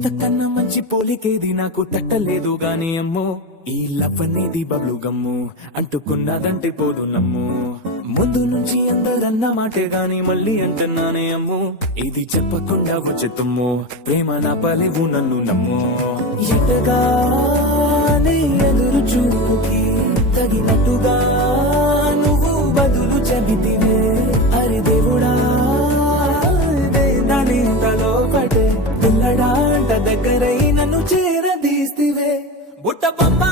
ఇంతకన్నా మంచి పోలికేది నాకు తట్టలేదు గాని అమ్మో ఈ లవ్ అనేది బబ్లు గమ్ము అంటుకున్నదంటే పోదు నమ్ము ముందు నుంచి అందరన్న మాటే గాని మళ్ళీ అంటున్నానే అమ్ము ఇది చెప్పకుండా వచ్చేతుమ్ము ప్రేమ నా పలేవు నన్ను నమ్ము ఎటగానే ఎదురు చూకి తగినట్టుగా నువ్వు బదులు చెబితివే అరే దేవుడా నానింతలో పడే పిల్లడాంట దగ్గరై నన్ను చేరదీస్తివే బుట్ట బొమ్మ